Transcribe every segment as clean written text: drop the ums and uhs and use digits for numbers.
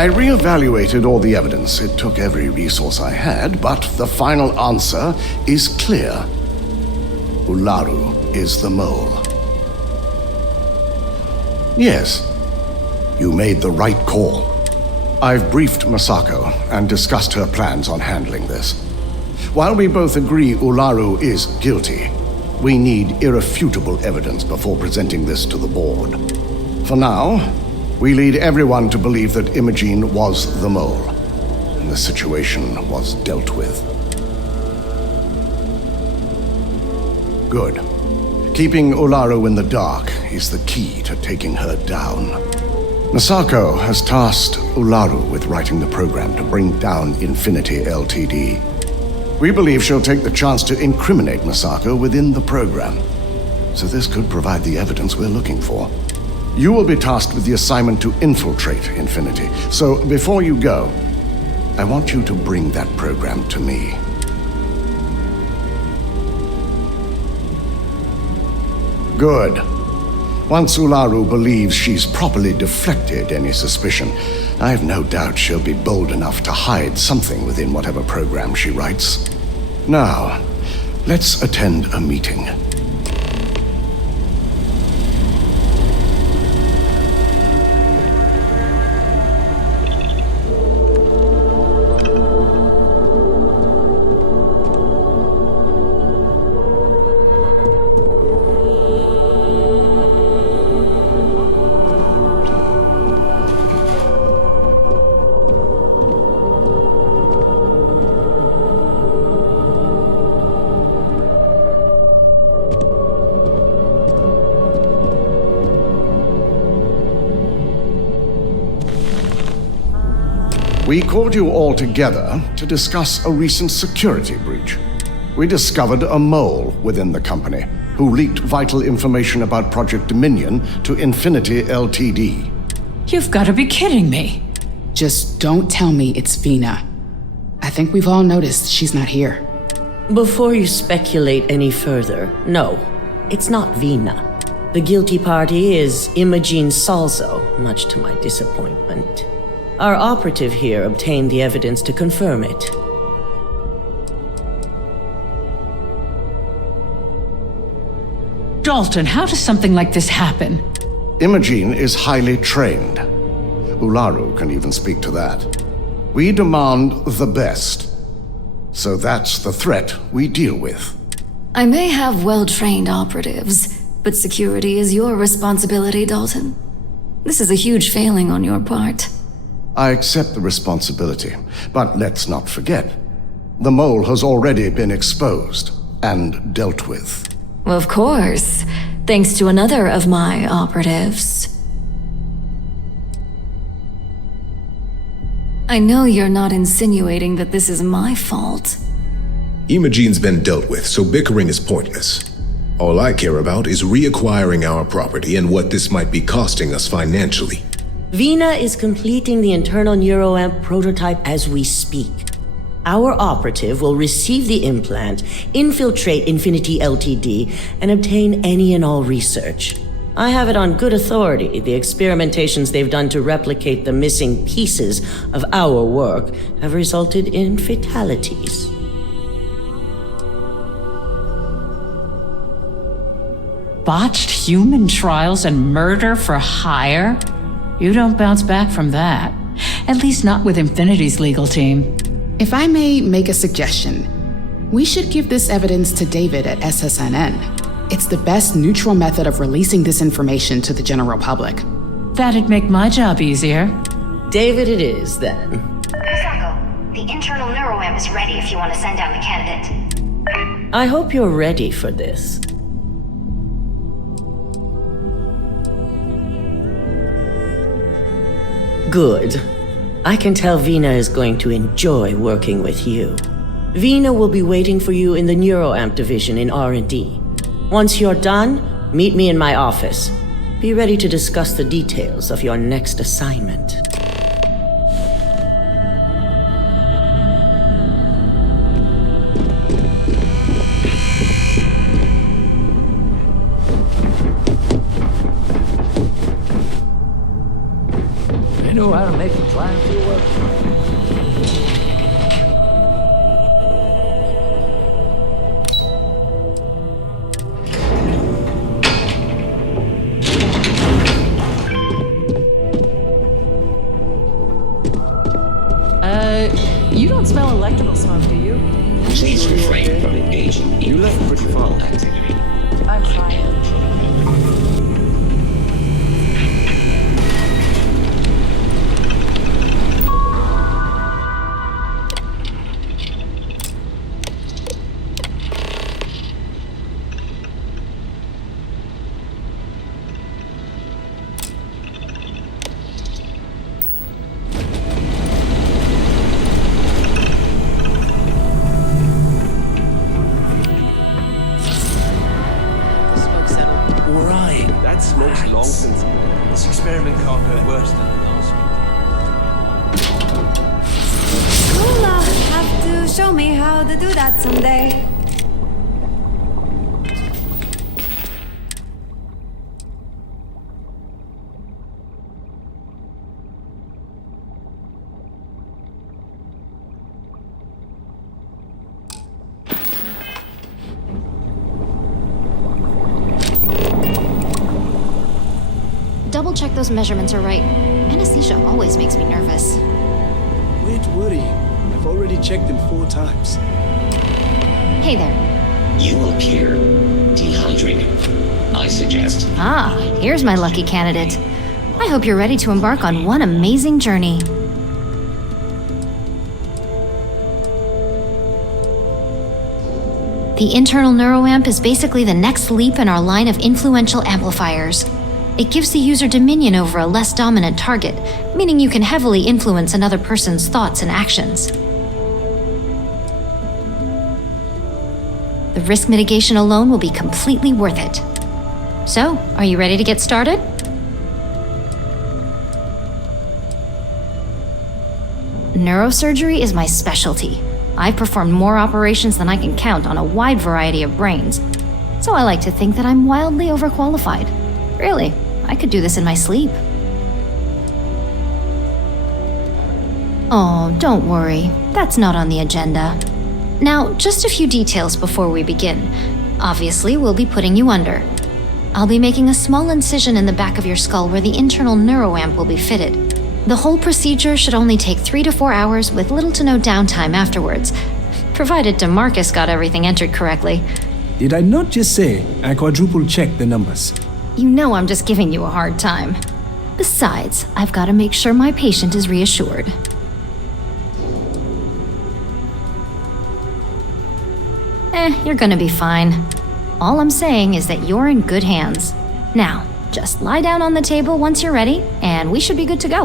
I reevaluated all the evidence. It took every resource I had, but the final answer is clear. Ularu is the mole. Yes, you made the right call. I've briefed Masako and discussed her plans on handling this. While we both agree Ularu is guilty, we need irrefutable evidence before presenting this to the board. For now, we lead everyone to believe that Imogene was the mole, and the situation was dealt with. Good. Keeping Ularu in the dark is the key to taking her down. Masako has tasked Ularu with writing the program to bring down Infinity Ltd. We believe she'll take the chance to incriminate Masako within the program, so this could provide the evidence we're looking for. You will be tasked with the assignment to infiltrate Infinity, so before you go, I want you to bring that program to me. Good. Once Ularu believes she's properly deflected any suspicion, I have no doubt she'll be bold enough to hide something within whatever program she writes. Now, let's attend a meeting. We called you all together to discuss a recent security breach. We discovered a mole within the company who leaked vital information about Project Dominion to Infinity Ltd. You've got to be kidding me. Just don't tell me it's Vina. I think we've all noticed she's not here. Before you speculate any further, no, it's not Vina. The guilty party is Imogene Salzo, much to my disappointment. Our operative here obtained the evidence to confirm it. Dalton, how does something like this happen? Imogene is highly trained. Ularu can even speak to that. We demand the best. So that's the threat we deal with. I may have well-trained operatives, but security is your responsibility, Dalton. This is a huge failing on your part. I accept the responsibility, but let's not forget, the mole has already been exposed and dealt with. Of course, thanks to another of my operatives. I know you're not insinuating that this is my fault. Imogene's been dealt with, so bickering is pointless. All I care about is reacquiring our property and what this might be costing us financially. Vina is completing the internal Nueramp prototype as we speak. Our operative will receive the implant, infiltrate Infinity Ltd, and obtain any and all research. I have it on good authority. The experimentations they've done to replicate the missing pieces of our work have resulted in fatalities. Botched human trials and murder for hire? You don't bounce back from that. At least not with Infinity's legal team. If I may make a suggestion, we should give this evidence to David at SSNN. It's the best neutral method of releasing this information to the general public. That'd make my job easier. David it is, then. Masako, the internal Nueramp is ready if you want to send down the candidate. I hope you're ready for this. Good. I can tell Vina is going to enjoy working with you. Vina will be waiting for you in the Nueramp division in R&D. Once you're done, meet me in my office. Be ready to discuss the details of your next assignment. They know how to make a fly. smell electrical smoke, do you? Please refrain from engaging in You left pretty far. activity. I'm fine. That smoke's long since... This experiment can't go worse than the last one. You'll have to show me how to do that someday. Double check those measurements are right. Anesthesia always makes me nervous. Quit worrying. I've already checked them 4 times. Hey there. You appear dehydrated. I suggest... Ah, here's my lucky candidate. I hope you're ready to embark on one amazing journey. The internal Nueramp is basically the next leap in our line of influential amplifiers. It gives the user dominion over a less dominant target, meaning you can heavily influence another person's thoughts and actions. The risk mitigation alone will be completely worth it. So, are you ready to get started? Neurosurgery is my specialty. I've performed more operations than I can count on a wide variety of brains, so I like to think that I'm wildly overqualified. Really, I could do this in my sleep. Oh, don't worry. That's not on the agenda. Now, just a few details before we begin. Obviously, we'll be putting you under. I'll be making a small incision in the back of your skull where the internal Nueramp will be fitted. The whole procedure should only take 3 to 4 hours with little to no downtime afterwards, provided DeMarcus got everything entered correctly. Did I not just say I quadruple-checked the numbers? You know I'm just giving you a hard time. Besides, I've got to make sure my patient is reassured. You're gonna be fine. All I'm saying is that you're in good hands. Now, just lie down on the table once you're ready, and we should be good to go.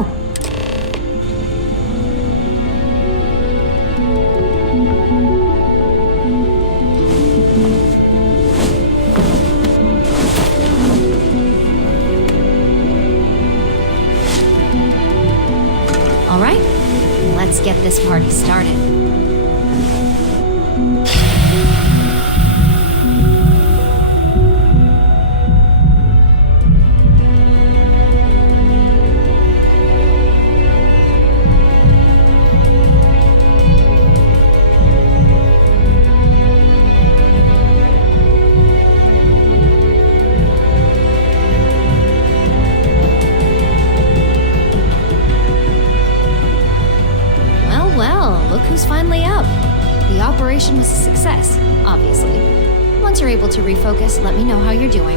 All right, let's get this party started. Who's finally up? The operation was a success, obviously. Once you're able to refocus, let me know how you're doing.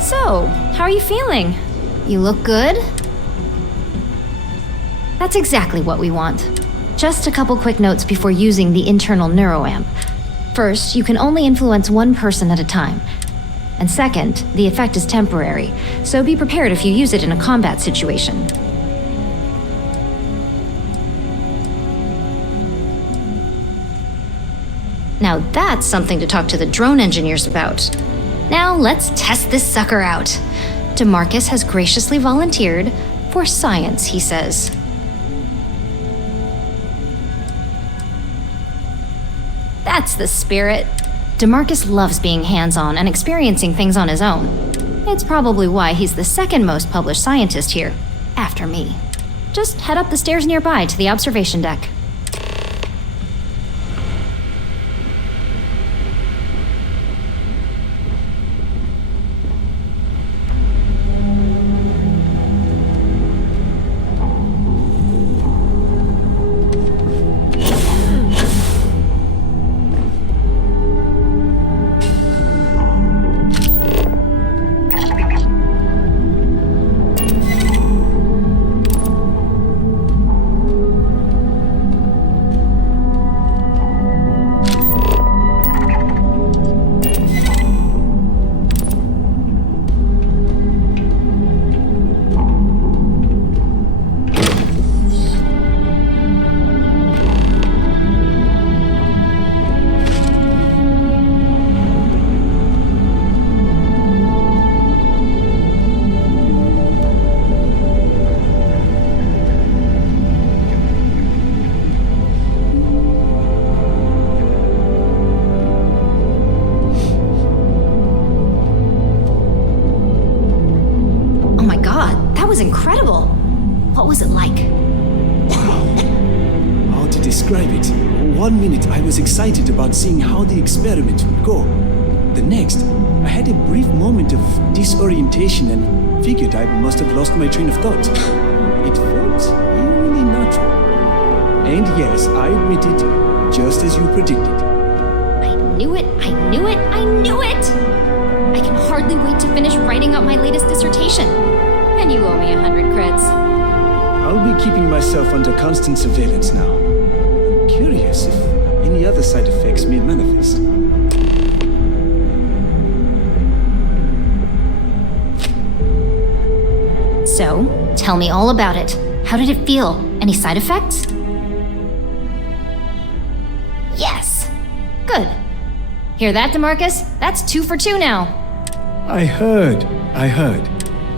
So, how are you feeling? You look good? That's exactly what we want. Just a couple quick notes before using the internal Nueramp. First, you can only influence one person at a time. And second, the effect is temporary, so be prepared if you use it in a combat situation. Now that's something to talk to the drone engineers about. Now let's test this sucker out. DeMarcus has graciously volunteered for science, he says. That's the spirit. DeMarcus loves being hands-on and experiencing things on his own. It's probably why he's the second most published scientist here, after me. Just head up the stairs nearby to the observation deck. was incredible. What was it like? How to describe it? 1 minute I was excited about seeing how the experiment would go. The next, I had a brief moment of disorientation and figured I must have lost my train of thought. It felt eerily natural. And yes, I admit it, just as you predicted. I knew it! I can hardly wait to finish writing up my latest dissertation. And you owe me 100 creds. I'll be keeping myself under constant surveillance now. I'm curious if any other side effects may manifest. So, tell me all about it. How did it feel? Any side effects? Yes! Good. Hear that, DeMarcus? That's 2 for 2 now. I heard.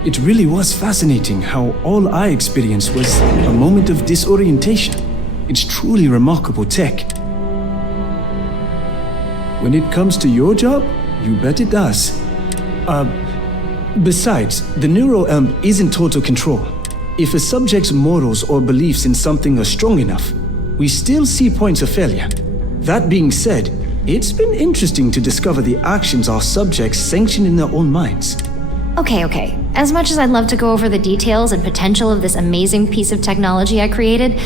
It really was fascinating how all I experienced was a moment of disorientation. It's truly remarkable tech. When it comes to your job, you bet it does. Besides, the Nueramp is in total control. If a subject's morals or beliefs in something are strong enough, we still see points of failure. That being said, it's been interesting to discover the actions our subjects sanction in their own minds. Okay. As much as I'd love to go over the details and potential of this amazing piece of technology I created,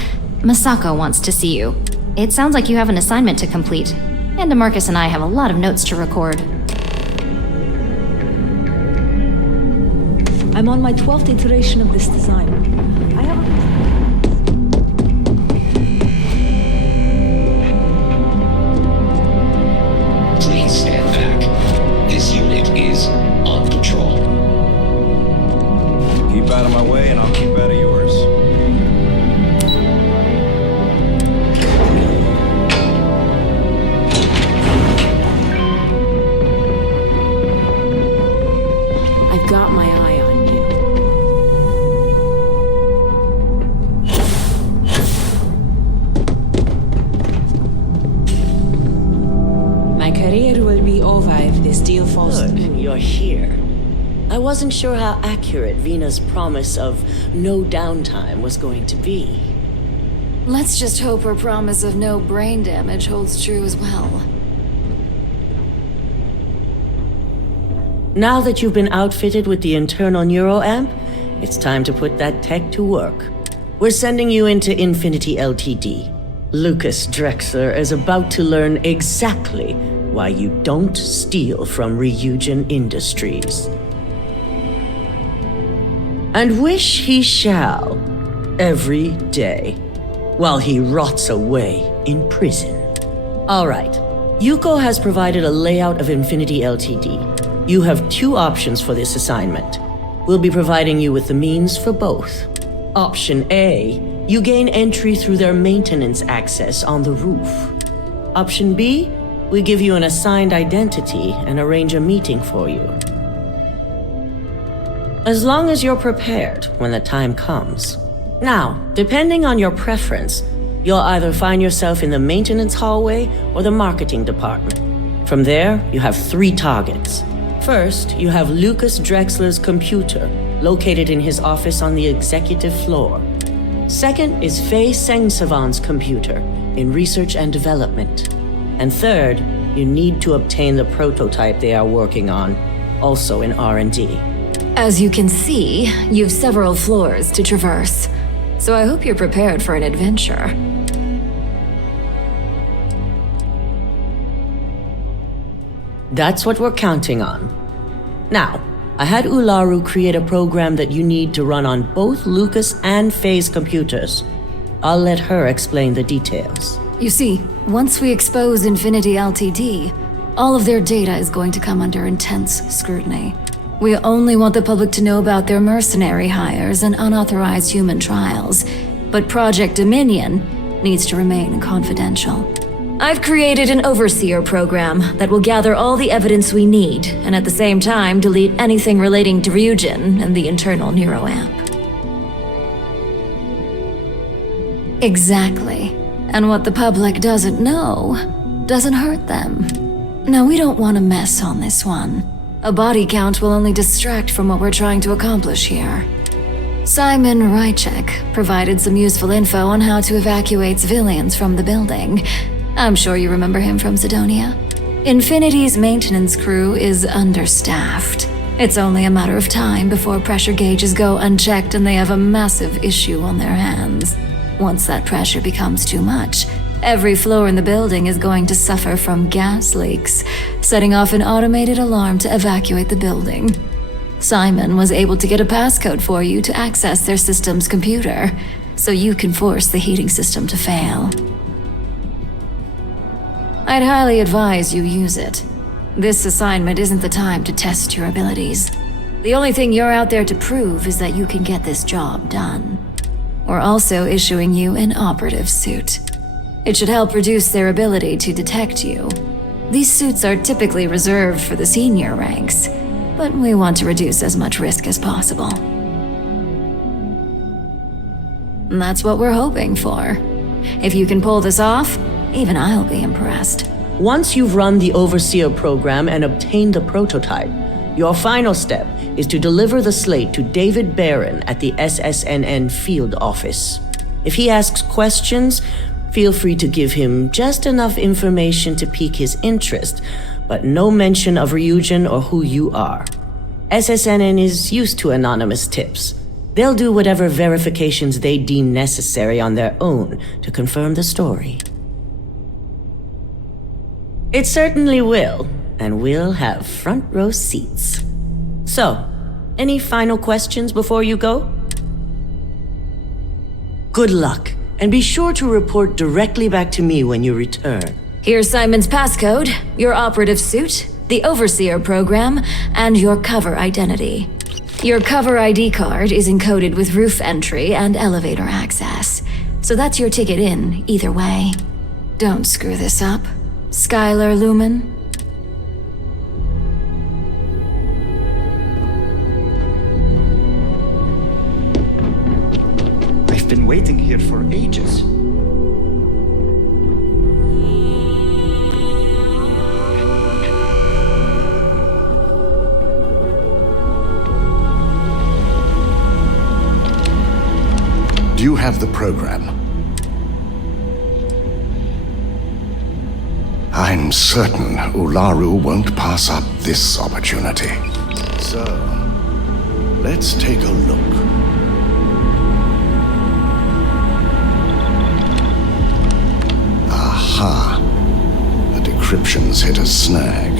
Masako wants to see you. It sounds like you have an assignment to complete, and DeMarcus and I have a lot of notes to record. I'm on my 12th iteration of this design. I haven't... Please stand back. This unit is on patrol. Keep out of my way and I'll keep out of yours. I've got my eye on you. My career will be over if this deal falls Good, through. you're here. I wasn't sure how accurate Vina's promise of no downtime was going to be. Let's just hope her promise of no brain damage holds true as well. Now that you've been outfitted with the internal Nueramp, it's time to put that tech to work. We're sending you into Infinity Ltd. Lucas Drexler is about to learn exactly why you don't steal from Ryujin Industries. And wish he shall, every day, while he rots away in prison. All right, Yuko has provided a layout of Infinity Ltd. You have 2 options for this assignment. We'll be providing you with the means for both. Option A, you gain entry through their maintenance access on the roof. Option B, we give you an assigned identity and arrange a meeting for you. As long as you're prepared when the time comes. Now, depending on your preference, you'll either find yourself in the maintenance hallway or the marketing department. From there, you have 3 targets. First, you have Lucas Drexler's computer, located in his office on the executive floor. Second is Faye Sengsavan's computer, in research and development. And third, you need to obtain the prototype they are working on, also in R&D. As you can see, you've several floors to traverse, so I hope you're prepared for an adventure. That's what we're counting on. Now, I had Ularu create a program that you need to run on both Lucas and Faye's computers. I'll let her explain the details. You see, once we expose Infinity Ltd., all of their data is going to come under intense scrutiny. We only want the public to know about their mercenary hires and unauthorized human trials, but Project Dominion needs to remain confidential. I've created an overseer program that will gather all the evidence we need, and at the same time delete anything relating to Ryujin and the internal Nueramp. Exactly. And what the public doesn't know doesn't hurt them. Now, we don't want to mess on this one. A body count will only distract from what we're trying to accomplish here. Simon Ryujin provided some useful info on how to evacuate civilians from the building. I'm sure you remember him from Sidonia. Infinity's maintenance crew is understaffed. It's only a matter of time before pressure gauges go unchecked and they have a massive issue on their hands. Once that pressure becomes too much, every floor in the building is going to suffer from gas leaks, setting off an automated alarm to evacuate the building. Simon was able to get a passcode for you to access their system's computer, so you can force the heating system to fail. I'd highly advise you use it. This assignment isn't the time to test your abilities. The only thing you're out there to prove is that you can get this job done. We're also issuing you an operative suit. It should help reduce their ability to detect you. These suits are typically reserved for the senior ranks, but we want to reduce as much risk as possible. And that's what we're hoping for. If you can pull this off, even I'll be impressed. Once you've run the Overseer program and obtained the prototype, your final step is to deliver the slate to David Barron at the SSNN field office. If he asks questions, feel free to give him just enough information to pique his interest, but no mention of Ryujin or who you are. SSNN is used to anonymous tips. They'll do whatever verifications they deem necessary on their own to confirm the story. It certainly will, and we'll have front row seats. So, any final questions before you go? Good luck, and be sure to report directly back to me when you return. Here's Simon's passcode, your operative suit, the Overseer program, and your cover identity. Your cover ID card is encoded with roof entry and elevator access, so that's your ticket in, either way. Don't screw this up, Skylar Lumen. I've been waiting here for ages. Do you have the program? I'm certain Ularu won't pass up this opportunity. So, let's take a look. Aha! The decryption's hit a snag.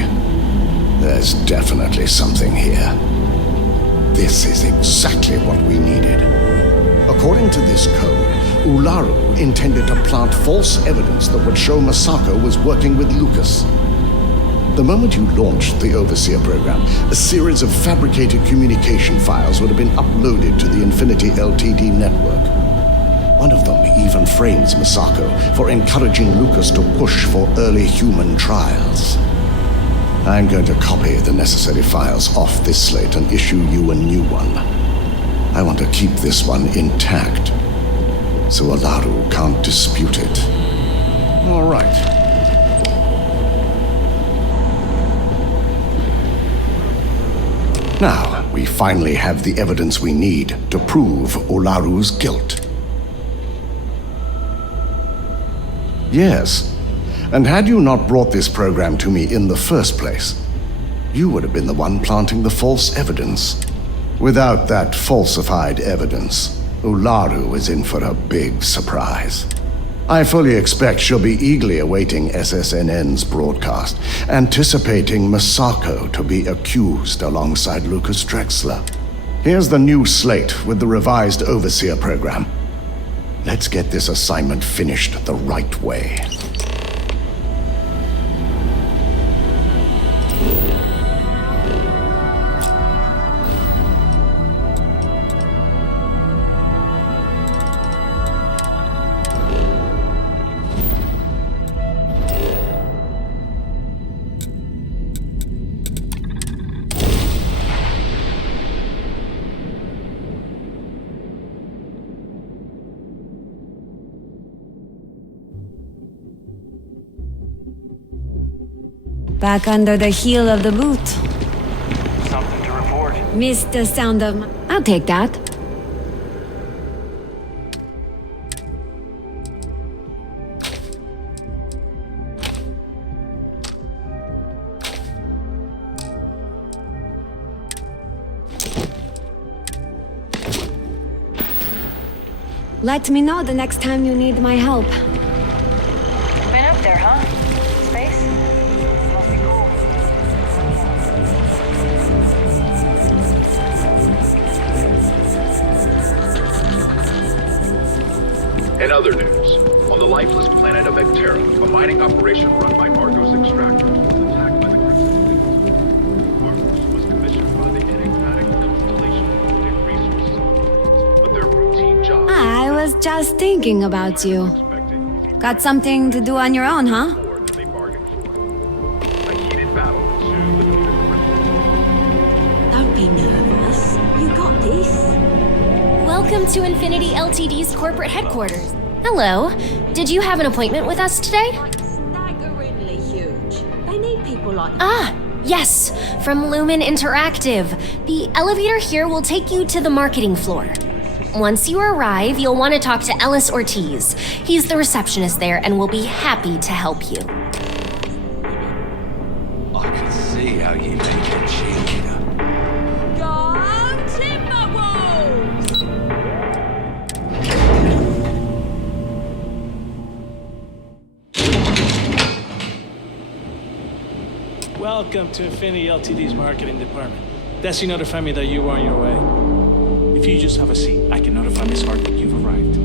There's definitely something here. This is exactly what we needed. According to this code, Ularu intended to plant false evidence that would show Masako was working with Lucas. The moment you launched the Overseer program, a series of fabricated communication files would have been uploaded to the Infinity Ltd network. One of them even frames Masako for encouraging Lucas to push for early human trials. I'm going to copy the necessary files off this slate and issue you a new one. I want to keep this one intact, so Ularu can't dispute it. All right. Now, we finally have the evidence we need to prove Ularu's guilt. Yes, and had you not brought this program to me in the first place, you would have been the one planting the false evidence. Without that falsified evidence, Ularu is in for a big surprise. I fully expect she'll be eagerly awaiting SSNN's broadcast, anticipating Masako to be accused alongside Lucas Drexler. Here's the new slate with the revised Overseer program. Let's get this assignment finished the right way. Back under the heel of the boot. Something to report. Missed the sound of I'll take that. Let me know the next time you need my help. Been up there, huh? Space? Must be cool. In other news, on the lifeless planet of Vectera, a mining operation run by Argos extractors was attacked by the Crypto. Argos was commissioned by the enigmatic Constellation of Resources, but their routine job... I was just thinking about you. Got something to do on your own, huh? A heated battle ensued between the Don't be nervous. You got this. Welcome to Infinity Ltd's corporate headquarters. Hello. Did you have an appointment with us today? Staggeringly huge. They need people like Yes, from Lumen Interactive. The elevator here will take you to the marketing floor. Once you arrive, you'll want to talk to Ellis Ortiz. He's the receptionist there and will be happy to help you. I can see how you make it cheekier. Go Timberwolves! Welcome to Infinity Ltd's marketing department. Desi notified me that you were on your way. If you just have a seat, I can notify Miss Hart that you've arrived.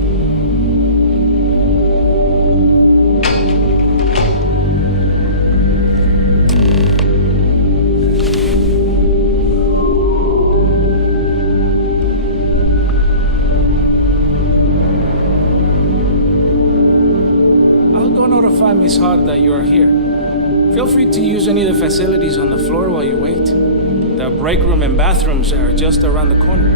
I'll go notify Miss Hart that you are here. Feel free to use any of the facilities on the floor while you wait. The break room and bathrooms are just around the corner.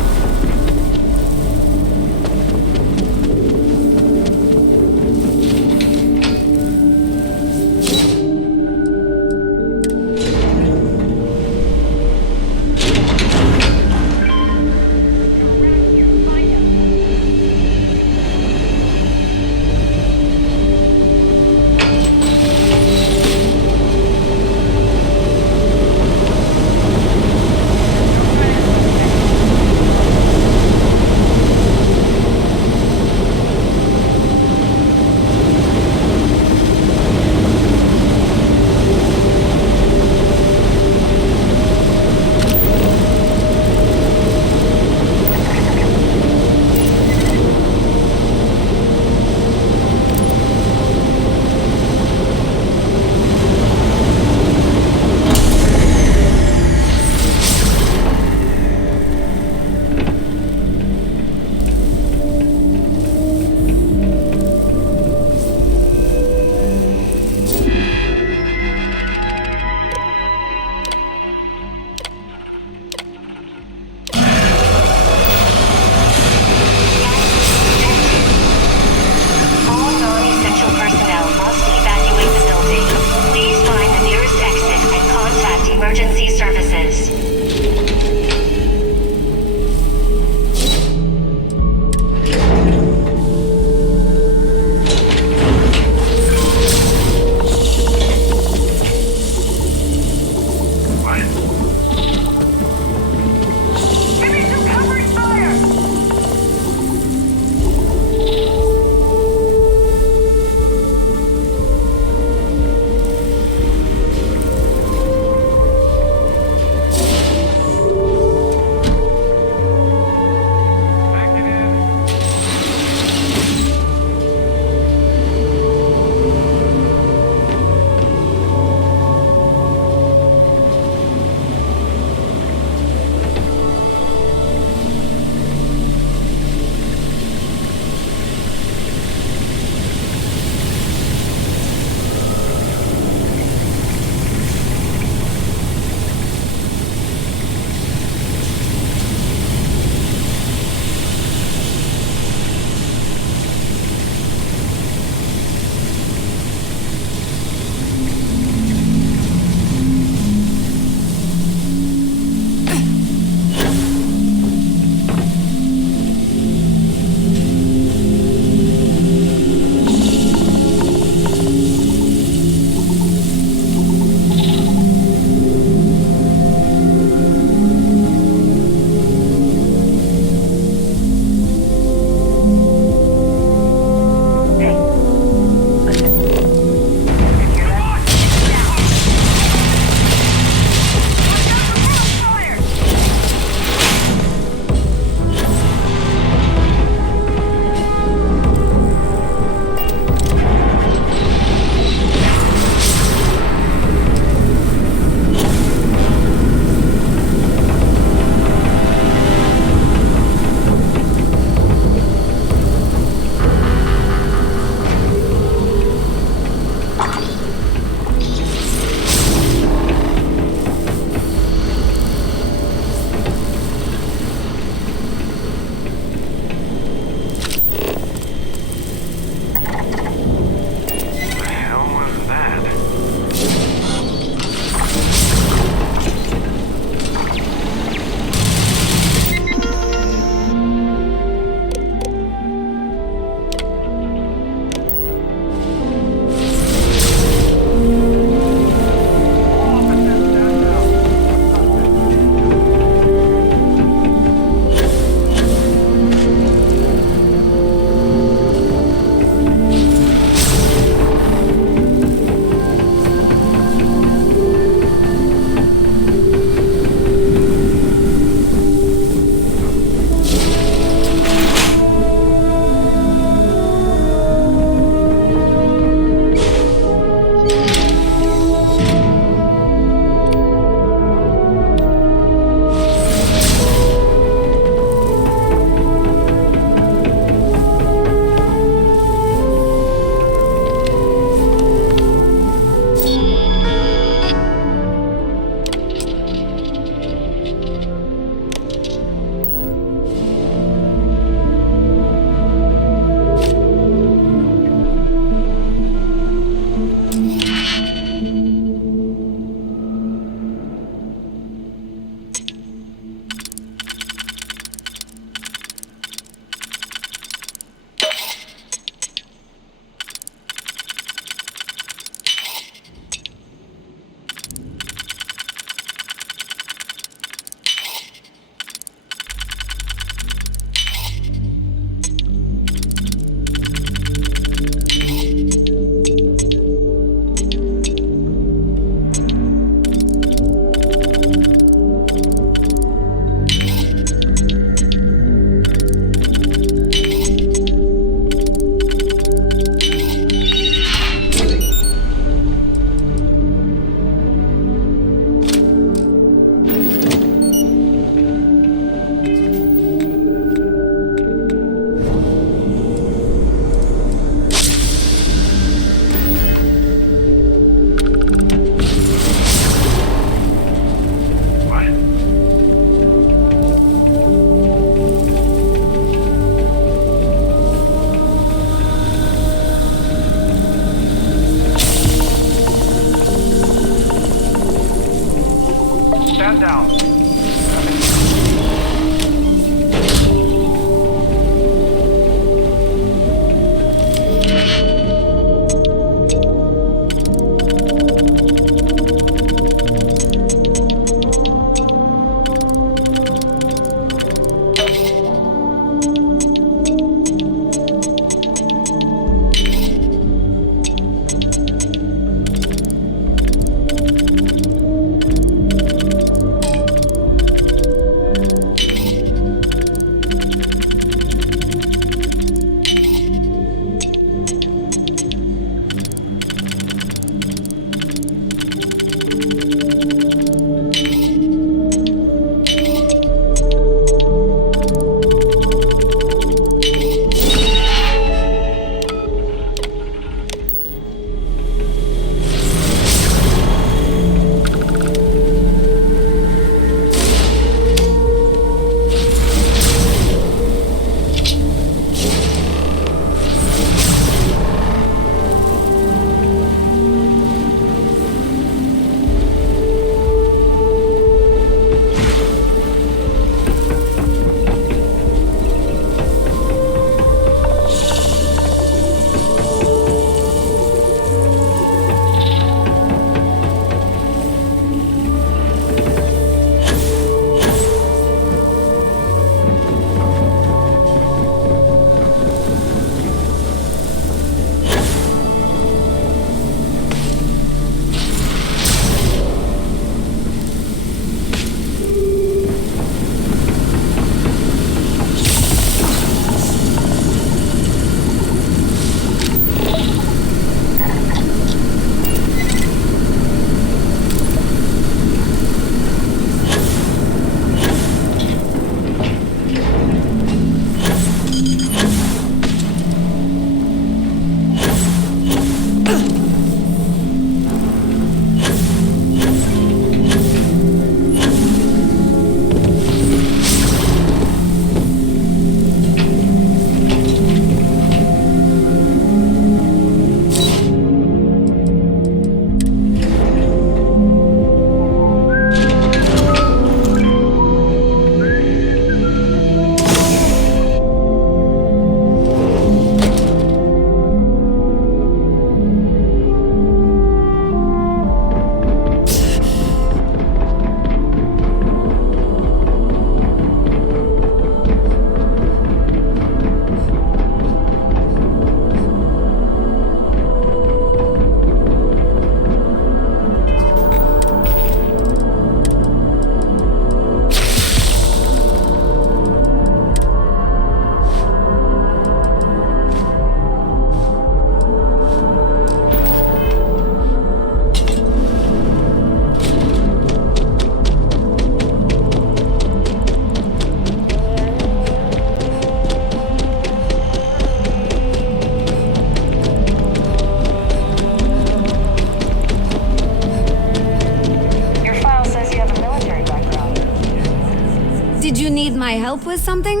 my help with something?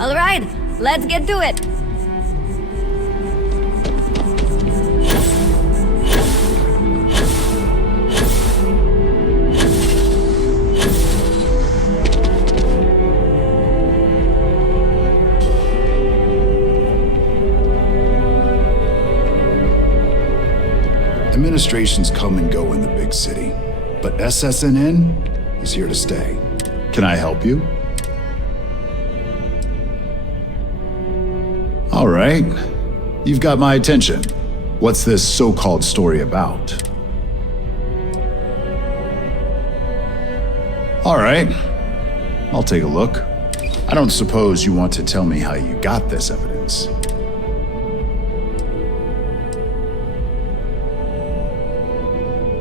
Alright, let's get to it. Administrations come and go in the big city, but SSNN is here to stay. Can I help you? All right. You've got my attention. What's this so-called story about? All right. I'll take a look. I don't suppose you want to tell me how you got this evidence.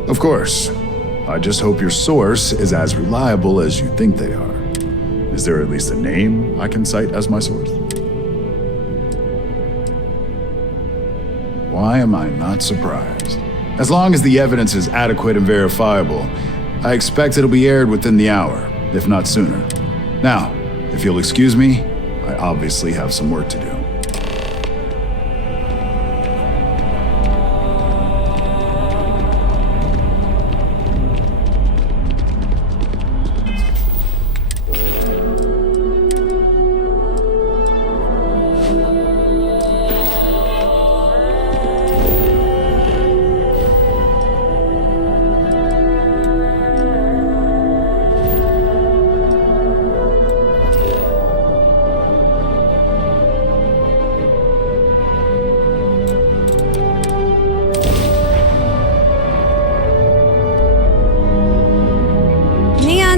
Of course. I just hope your source is as reliable as you think they are. Is there at least a name I can cite as my source? Why am I not surprised? As long as the evidence is adequate and verifiable, I expect it'll be aired within the hour, if not sooner. Now, if you'll excuse me, I obviously have some work to do.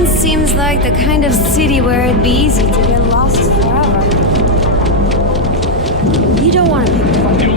Seems like the kind of city where it'd be easy to get lost forever. You don't want to pick the fight.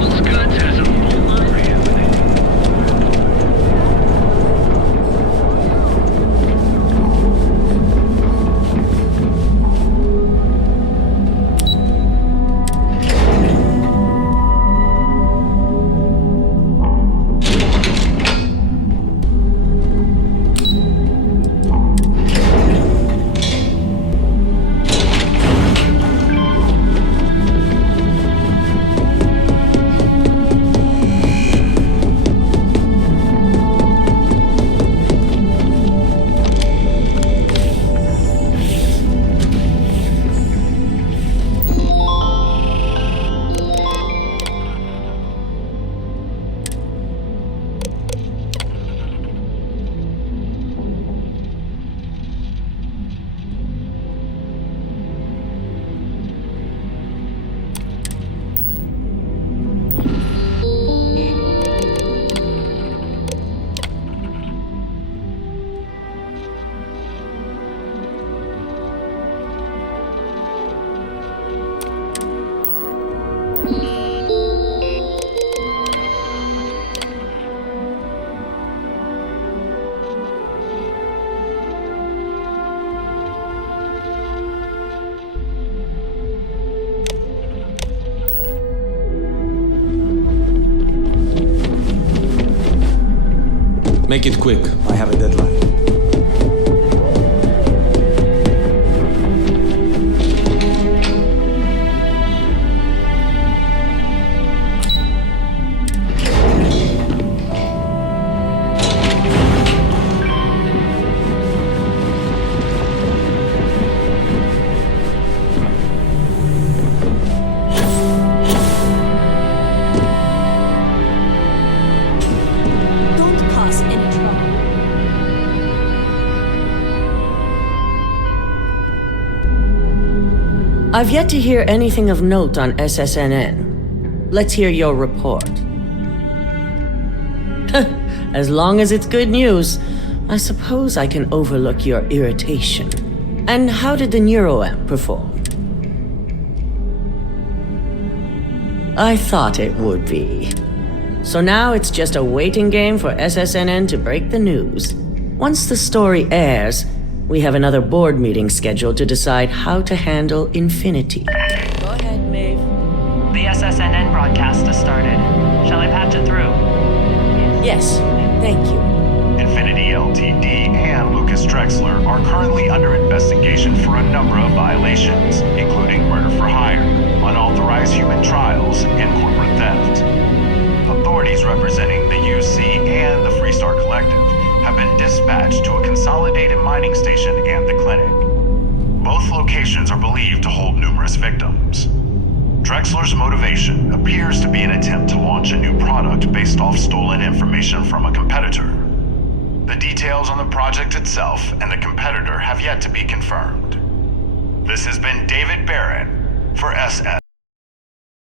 Make it quick. I have a deadline. I've yet to hear anything of note on SSNN. Let's hear your report. As long as it's good news, I suppose I can overlook your irritation. And how did the Nueramp perform? I thought it would be. So now it's just a waiting game for SSNN to break the news. Once the story airs, we have another board meeting scheduled to decide how to handle Infinity. Go ahead, Maeve. The SSNN broadcast has started. Shall I patch it through? Yes, thank you. Infinity Ltd. and Lucas Drexler are currently under investigation for a number of violations, including murder for hire, unauthorized human trials, and corporate theft. Authorities representing the UC and the Freestar Collective have been dispatched to a consolidated mining station and the clinic. Both locations are believed to hold numerous victims. Drexler's motivation appears to be an attempt to launch a new product based off stolen information from a competitor. The details on the project itself and the competitor have yet to be confirmed. This has been David Barron for SS.